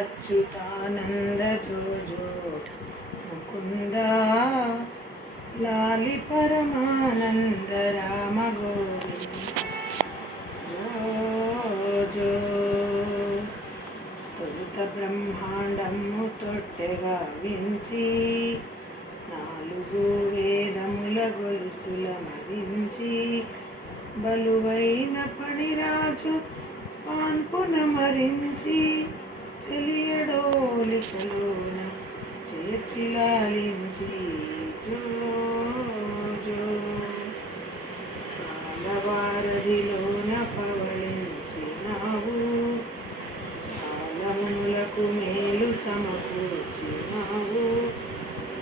अच्युतानंद जो जो मुकुंदा लाली परमानंद राम गोविंद जो जो తొలుత బ్రహ్మాండము తొట్టెగా వించి నాలుగు వేదముల గొలుసుల మరించి బలువైన పణిరాజు పాన్పున మరించి చెలియడోలికలోన చేర్చి లాలించి జో జో కాలవారధిలోన పవళించినావు చాలమునులకు మేలు సమకూర్చినావు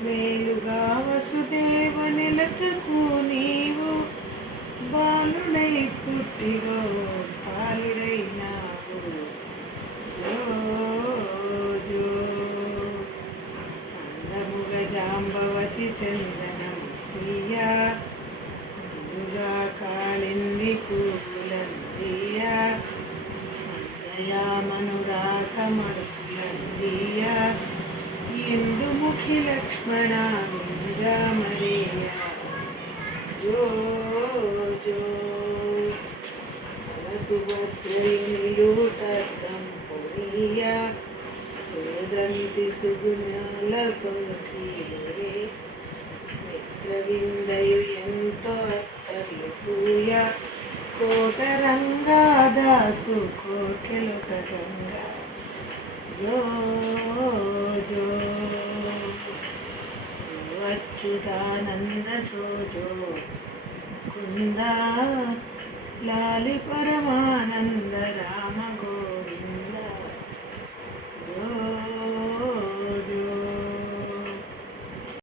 మేలుగా వసుదేవ నెలతకు నీవు బాలుడై పుట్టిగో పాలుడైనావు జో జో అందముగ జాంబవతి చందనము ప్రియా ముందుగా కాళింది పూలందియా మందయా మనురాధ మడులందియా ఇందుముఖి లక్ష్మణ వింజామరియా జో జో సుభద్రయుటకం పొడియా సోదంతి సుగుణాల సోకీలురే మిత్రవిందయు ఎంతో అత్తర్లు పూయ కోటరంగాదాసు కోకెలు సగంగా జో జో అచ్యుతానంద జో జో ముకుంద లాలి పరమానంద రామ